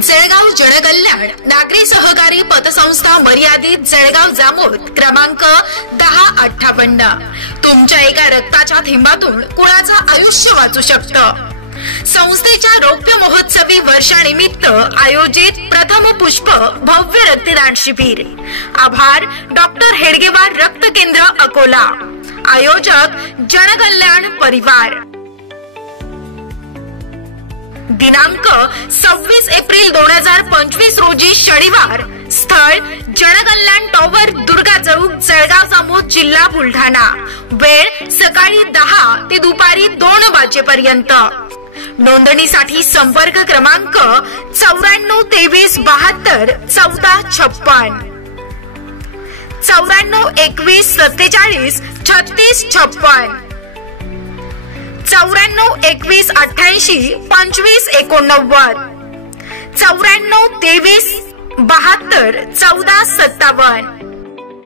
जळगाव जनकल्याण नागरी सहकारी पतसंस्था मर्यादित जळगाव जामोद क्रमांक 1058। तुमच्या एका रक्ताच्या थेंबातून कुणाचं आयुष्य वाचू शकतं। संस्थेच्या रौप्य महोत्सवी वर्षानिमित्त आयोजित प्रथम पुष्प भव्य रक्तदान शिबिर। आभार डॉक्टर हेडगेवार रक्त केंद्र अकोला। आयोजक जनकल्याण परिवार। दिनांक 26 एप्रिल 2025 रोजी शनिवार। स्थळ जनकल्याण टॉवर दुर्गा चौक जळगाव जामोद जिल्हा बुलढाणा। वेळ सकाळी 10 ते दुपारी 2 वाजेपर्यंत। नोंदणीसाठी संपर्क क्रमांक 94 23 72 14 56 94 21 47 36 56 94 21 88 25 89 94 23 72 14 57।